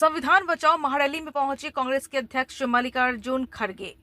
संविधान बचाओ महारैली में पहुंचे कांग्रेस के अध्यक्ष मल्लिकार्जुन खड़गे।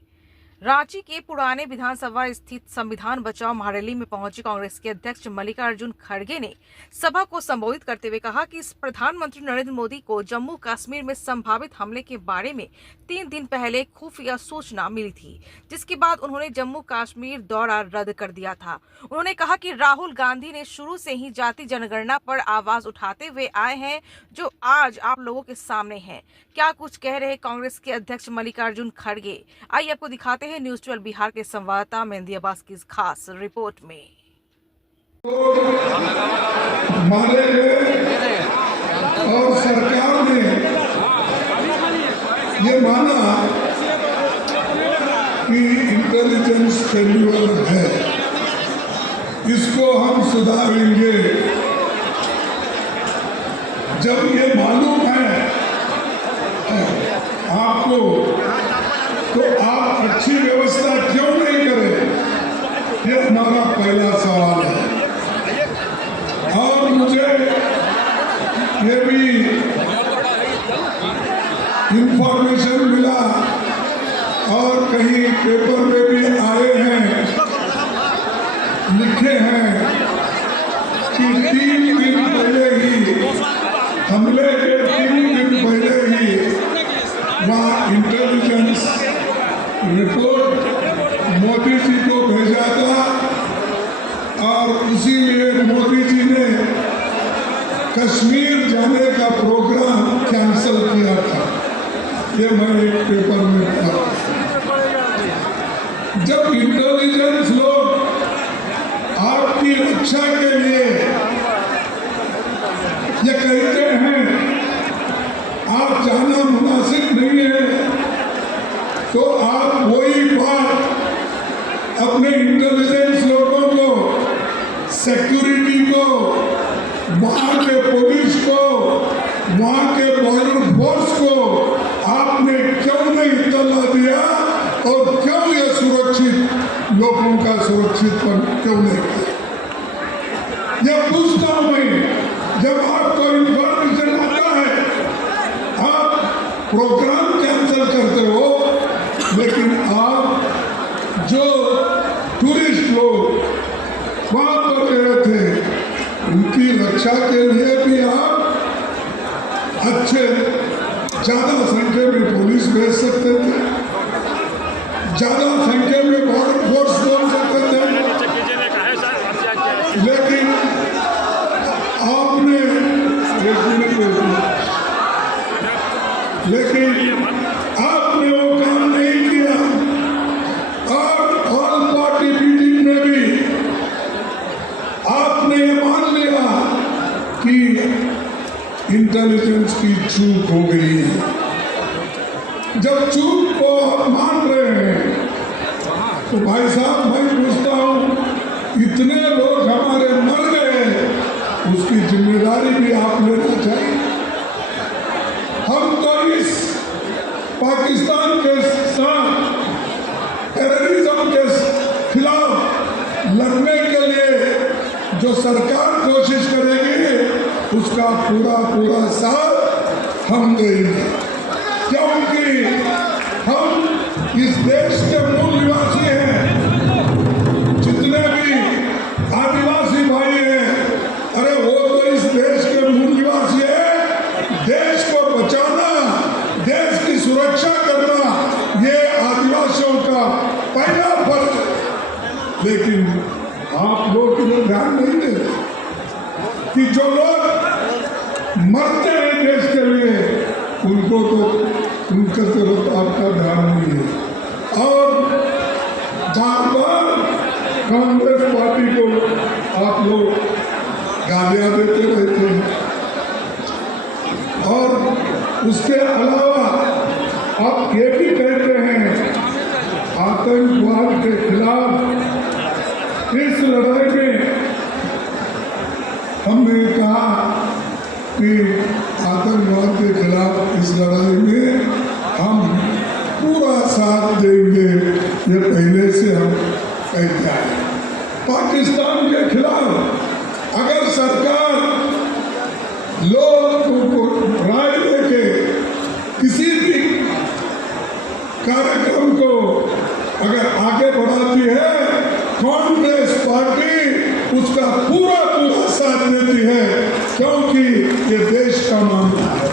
रांची के पुराने विधानसभा स्थित संविधान बचाओ महारैली में पहुंचे कांग्रेस के अध्यक्ष मल्लिकार्जुन खड़गे ने सभा को संबोधित करते हुए कहा कि प्रधानमंत्री नरेंद्र मोदी को जम्मू कश्मीर में संभावित हमले के बारे में 3 दिन पहले खुफिया सूचना मिली थी, जिसके बाद उन्होंने जम्मू कश्मीर दौरा रद्द कर दिया था। उन्होंने कहा कि राहुल गांधी ने शुरू से ही जाति जनगणना पर आवाज उठाते हुए आए हैं, जो आज आप लोगों के सामने है। क्या कुछ कह रहे कांग्रेस के अध्यक्ष मल्लिकार्जुन खड़गे, आइए आपको दिखाते हैं न्यूज 12 बिहार के संवाददाता मेहंदी अब्बास की खास रिपोर्ट में। मारे गए और सरकार ने ये माना कि इंटेलिजेंस फेल्यूर है, इसको हम सुधारेंगे। जब ये मालूम है आपको, तो आप अच्छी व्यवस्था क्यों नहीं करें? ये हमारा पहला सवाल है। और मुझे ये भी इंफॉर्मेशन मिला और कहीं पेपर में भी आए हैं, लिखे हैं कि 3 दिन पहले ही, हमले के 3 दिन पहले ही वहाँ इंटेलिजेंस रिपोर्ट मोदी जी को भेजा था और उसीलिए मोदी जी ने कश्मीर जाने का प्रोग्राम कैंसिल किया था। ये मैं एक पेपर में पढ़ा। जब इंटेलिजेंस लोग आपकी रक्षा के लिए ये कहते हैं आप जाना मुनासिब नहीं है, तो आप वही बात अपने इंटेलिजेंस लोगों को, सिक्योरिटी को, वहाँ के पुलिस को, वहाँ के बॉर्डर फोर्स को आपने क्यों नहीं इत्तला दिया और क्यों ये सुरक्षित लोगों का सुरक्षितपन क्यों नहीं किया? ये पूछता हूँ मैं। जब आपको इंफॉर्मेशन आता है आप प्रोग्राम कैंसिल करते हो, लेकिन आप जो टूरिस्ट लोग वहाँ पर रहे थे उनकी रक्षा के लिए भी आप अच्छे ज्यादा संख्या में पुलिस भेज सकते थे, ज्यादा संख्या में बॉर्डर फोर्स भेज सकते थे, लेकिन आपने आपने वो काम नहीं किया। और ऑल पार्टी मीटिंग में भी आपने ये मान लिया कि इंटेलिजेंस की चूक हो गई है। जब चूक को आप मान रहे हैं तो भाई साहब मैं पूछता हूँ, इतने लोग हमारे मर गए, उसकी जिम्मेदारी भी आप लेना चाहिए। हम तो इस पाकिस्तान के साथ टेररिज्म के खिलाफ लड़ने के लिए जो सरकार कोशिश करेगी, उसका पूरा साथ हम देंगे, क्योंकि हम इस देश के मूल निवासी हैं। जितने भी आदिवासी भाई हैं, अरे वो तो इस देश के मूल निवासी है। देश को बचाना, देश की सुरक्षा करना, ये आदिवासियों का पहला फर्ज है। लेकिन आप लोग इधर ध्यान नहीं देते कि जो लोग मरते हैं देश के लिए, उनको तो उनका तरफ आपका ध्यान नहीं है। और बार-बार कांग्रेस पार्टी को आप लोग गालियां देते रहते हैं। और उसके अलावा आप ये भी कहते हैं आतंकवाद के खिलाफ इस लड़ाई में हमने कहा कि आतंकवाद के खिलाफ इस लड़ाई में हम पूरा साथ देंगे। ये पहले से हम कहते हैं। पाकिस्तान के खिलाफ अगर सरकार लोगों को राय देके अगर आगे बढ़ाती है, कांग्रेस पार्टी उसका पूरा पूरा साथ देती है, क्योंकि ये देश का मामला है।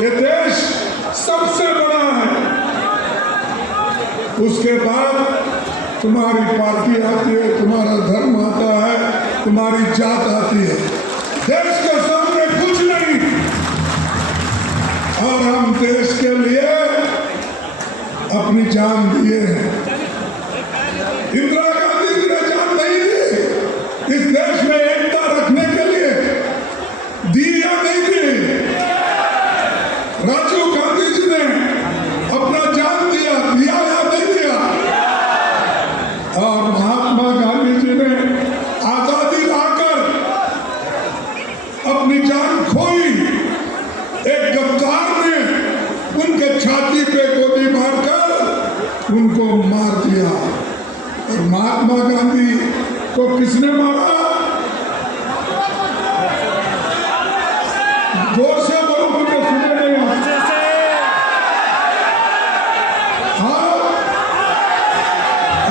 ये देश सबसे बड़ा है। उसके बाद तुम्हारी पार्टी आती है, तुम्हारा धर्म आता है, तुम्हारी जात आती है। देश के सामने कुछ नहीं। और हम देश के लिए अपनी जान दिए हैं। इंदिरा गांधी जी ने जान नहीं दी इस देश में एकता रखने के लिए, दी या नहीं दी? राजीव गांधी जी ने अपना जान दिया या नहीं दिया? और महात्मा गांधी जी ने आजादी लाकर अपनी जान खोई। एक गद्दार ने उनके छाती पे गोली मारकर उनको मार दिया। और महात्मा गांधी को किसने मारा? जोर से बोलो, मुझे सुने नहीं। हाँ,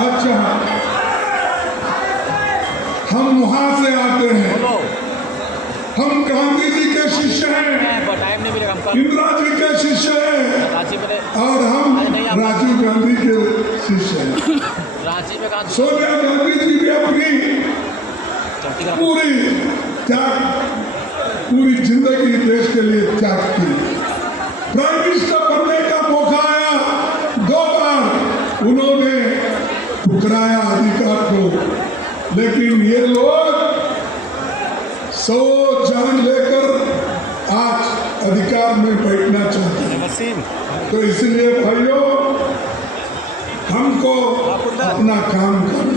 अच्छा, हम वहां से आते हैं। हम गांधी जी के शिष्य हैं, इंदिरा जी के शिष्य हैं, और हम राजीव गांधी के शिष्य हैं। सोनिया गांधी जी भी अपनी पूरी जिंदगी देश के लिए त्याग की। प्राइम मिनिस्टर बनने का मौका आया, 2 बार उन्होंने ठुकराया अधिकार को। लेकिन ये लोग 100 जान लेकर आज अधिकार में बैठना चाहते हैं। तो इसलिए भाइयों, हमको अपना काम करना